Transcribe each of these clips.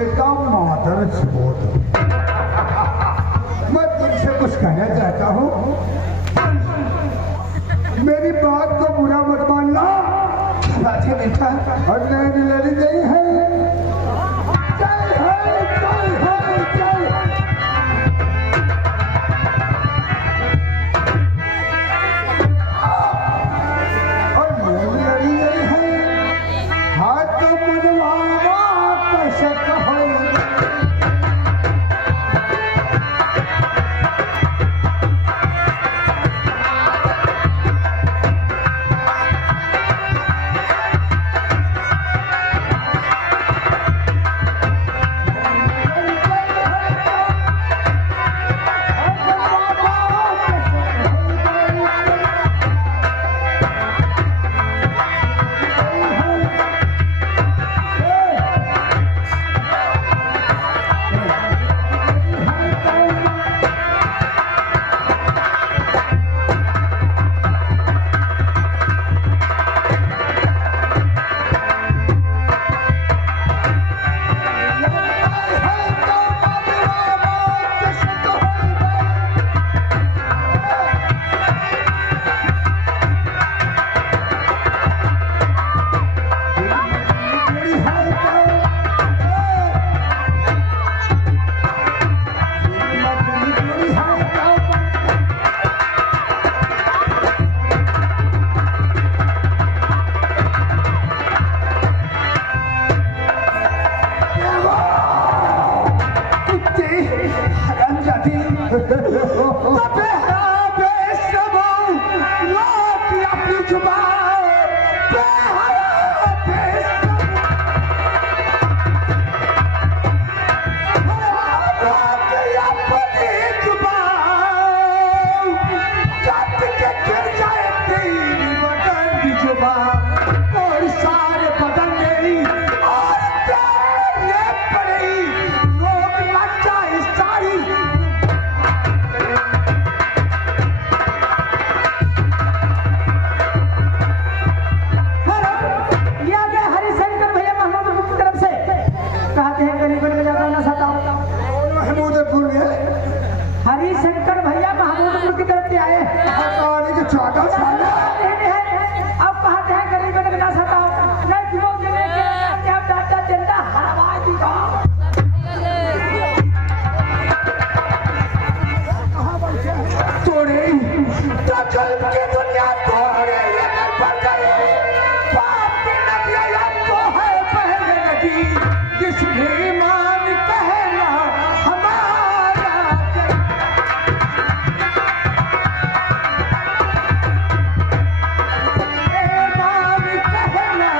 बेटा मादर छोड़, मैं तुमसे कुछ कहना चाहता हूँ। मेरी बात को बुरा मत मानना। क्या बात है बेटा? और नैनी लड़ी गई है। जय है, जय है, जय है। और नैनी लड़ी गई है। हाथ तो मनवावा कैसे कहो। हरिशंकर भैया महमूदपुर की तरफ से आए हैं। अब कहते हैं गरीब को ना सताओ, नहीं क्यों देने के लिए आप डाटा देता हरवा दिया। तोड़े तो चल के दुनिया तोड़े ये कर पर गए। बाप की नदिया आपको है पहले नदी, जिसमें ईमान कहना हमारा। ईमान कहना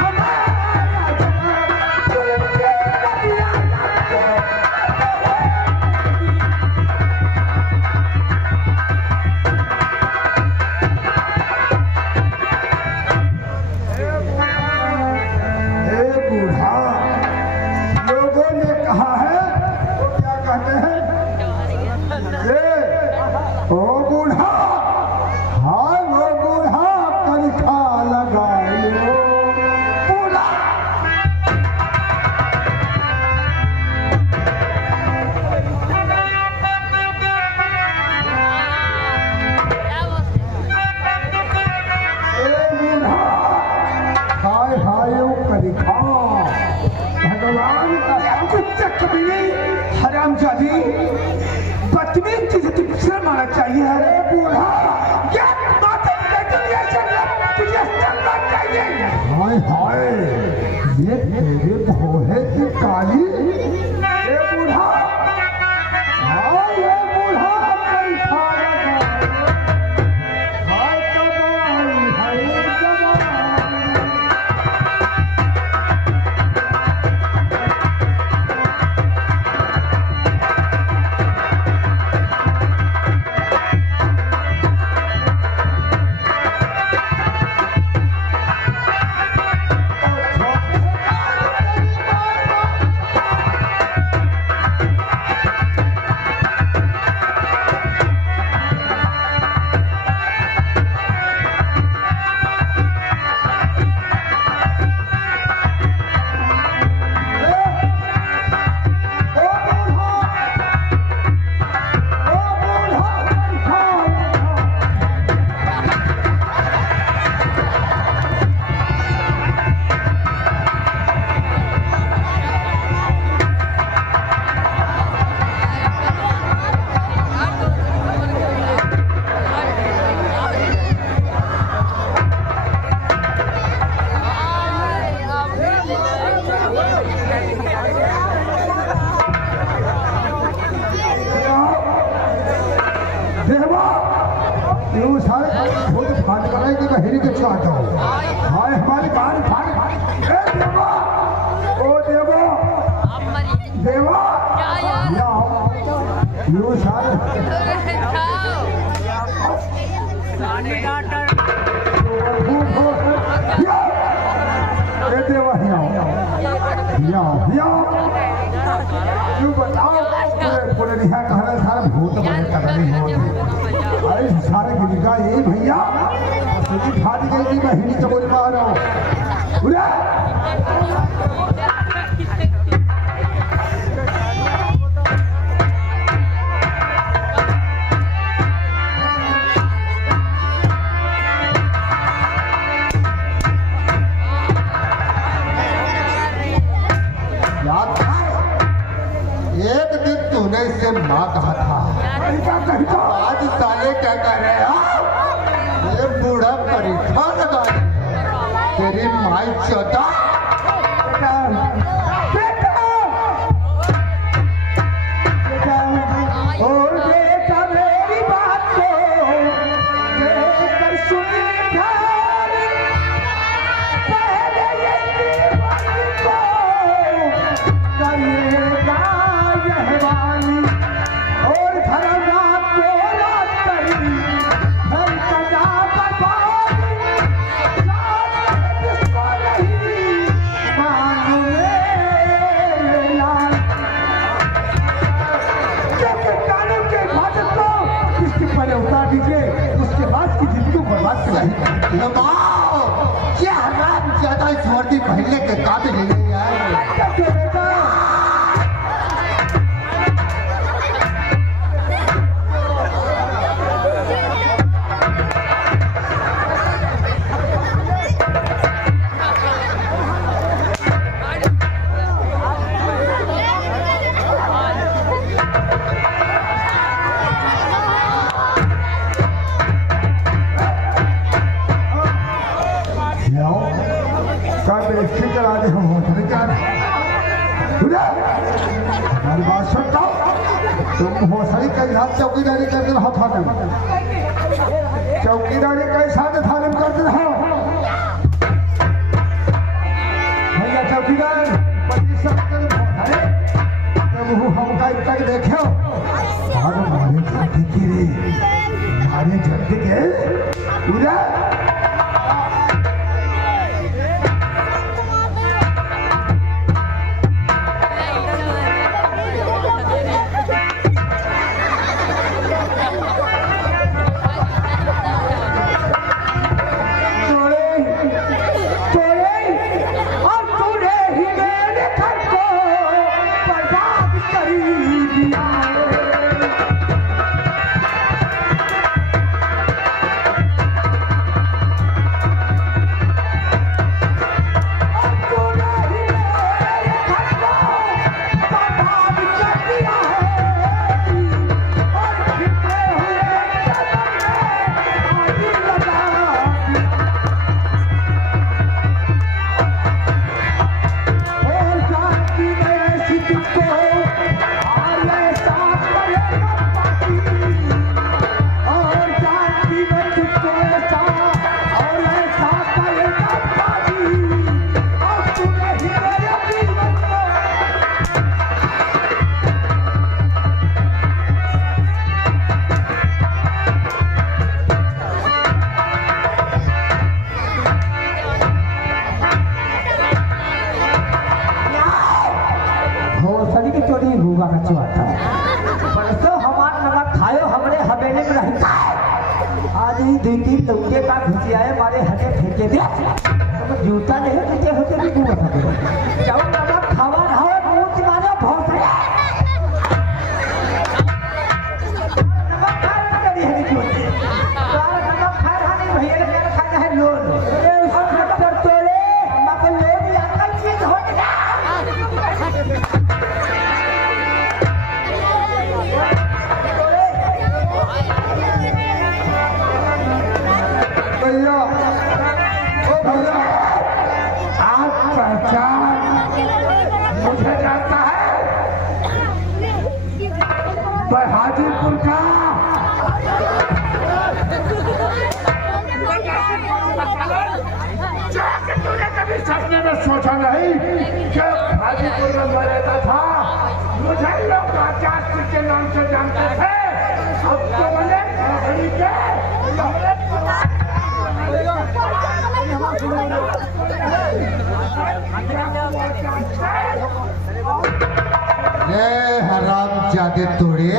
हमारा जनाब, जुल्म की नदिया आपको हरामजादी बदतमीज तुझे शर्म आना चाहिए। अरे बूढ़ा क्या मातम के दुनिया से तुझे चलना चाहिए। हाय हाय, ये तेरे भोले की काली। ये बूढ़ा, हाँ ये बूढ़ा कैसा लगा। हाय जवानी, हाय जवानी। का दो हाय हमारी गाड़ी भाग ए देवा ओ देवा देवा या यू सारे ए देवा या तू बताओ पूरे निशा कहना सारा भूत बने कदली हो अरे सारे की निगाह यही भैया सुधी फाट गई थी मैं हिंदी चबोल पा रहा हूँ एक दिन तूने इससे माँ कहा था आज साले क्या कर रहे हो ये बूढ़ा परीक्षा लगा तेरी माई चौथा और बेटा मेरी बात को देकर सुने ध्यान पहले ये दीवानी को करिएगा यहवानी और धर्मनाथ को रात करी धन सजा बर्बादी लाल जिसको नहीं मालूम लाल कानून के हिफाजत को इसके पहले उतार दीजिए उसके बाद की जिंदगी को बर्बाद करें ये हराम ज्यादा इस वर्दी पहनने के काबिल नहीं है हमारी बात सुनता तुम भोसड़ी के साथ चौकीदारी करते रहो थाने में चौकीदारी के साथ थाने में करते रहो भैया चौकीदार हम का देखो मारे झटके के पूरा लौटे का घुसियाए मारे हटे फेंके दे जूता नहीं देते होते भी बुआ था जाओ बाबा खावा खाओ मुंह मारो बहुत है नमक खा करी है जूते सारा नमक खा रहा नहीं भैया ने क्या खाना है लोन ए उस खट्टर तोड़े हमको लोन या कल चीज हो गया भैया ओ भैया आप पहचान मुझे जानता है मैं हाजीपुर का सपने में सोचा नहीं कि हाजीपुर में मैं रहता था, मुझे लोग आचार्य के नाम से जानते थे। अब तो मैंने हराम जादे तोड़े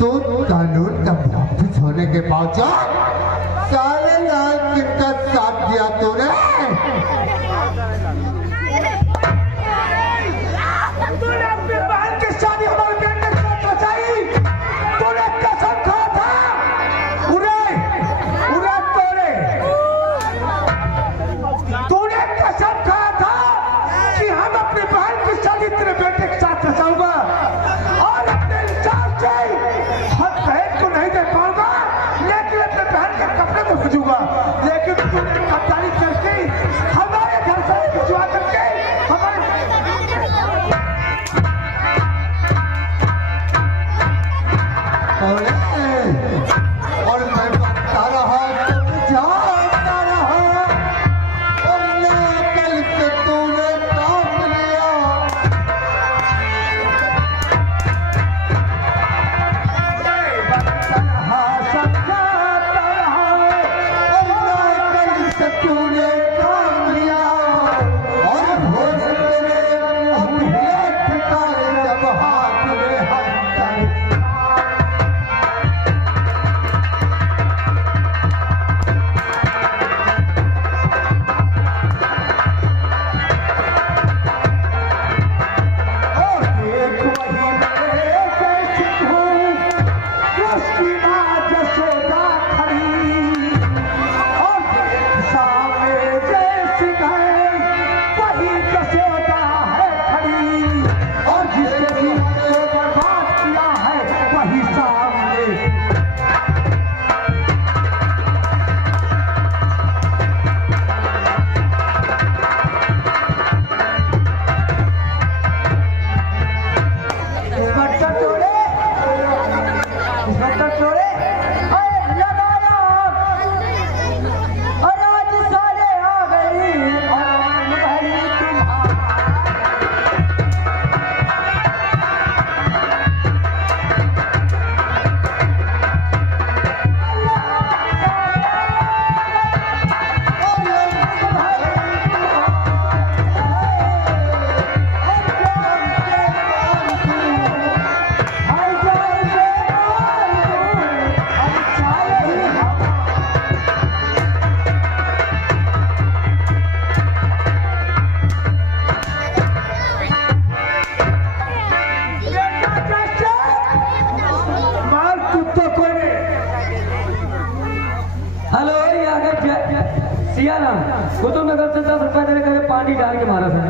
तो कानून का वापस होने के बावजूद सारे लाल किनका साथ दिया तूने। तूने अपनी बहन की शादी हमारे बेटे के साथ रचाई। तूने कसम खाया था, उरे तोड़े, तूने कसम खाया था कि हम अपनी बहन की शादी तेरे बेटे के साथ रचाऊंगा और अपने हिसाब से हर बहन को नहीं दे पाऊंगा, लेकिन अपने बहन के कपड़े तो भेजूंगा। लेकिन तूने गद्दारी करके हमारे घर से भिजवा करके हमारे और मैं बता रहा तुम जानता रहा और ना कल से तूने काट लिया। और ना कल से तूने काट लिया और हो तेरे अब है ठिकाने जब हाथ में हाथ डाले। हेलो, ये आगे सियाराम कुतुब नगर से 10 रुपए देने का पानी डाल के मारा था।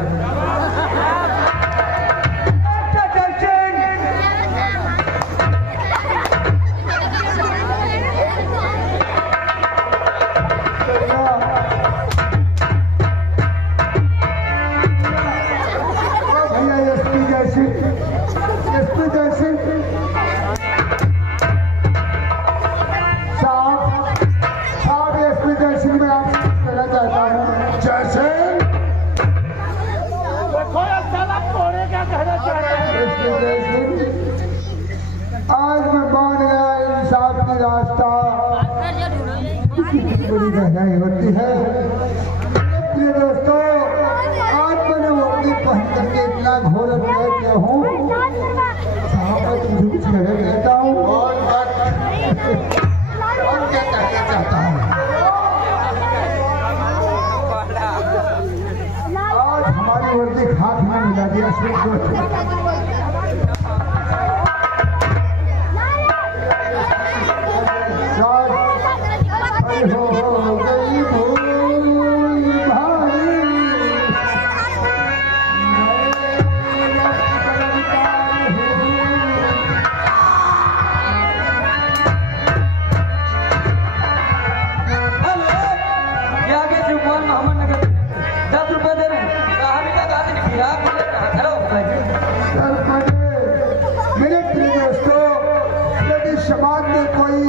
आज मैं मान गया इंसाफ की रास्ता बड़ी महंगाई होती है। प्रिय दोस्तों, आज मैंने वर्दी पहन करके इतना घोर अन्याय किया हूँ, झूठ लगे कहता हूँ और क्या कहना चाहता हूँ। आज हमारी वर्दी खाक में मिला दिया सिर्फ हो गई भूल भारी। हेलो, ये आगे से उमान मोहम्मद नगर 10 रुपए दे रहे हैं। कहाँ भी तक आते नहीं फिर आप हेलो मेरे प्रिय दोस्तों, यदि समाज में कोई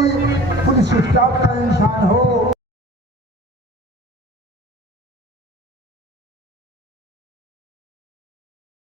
पुलिस स्टाफ का इंसान हो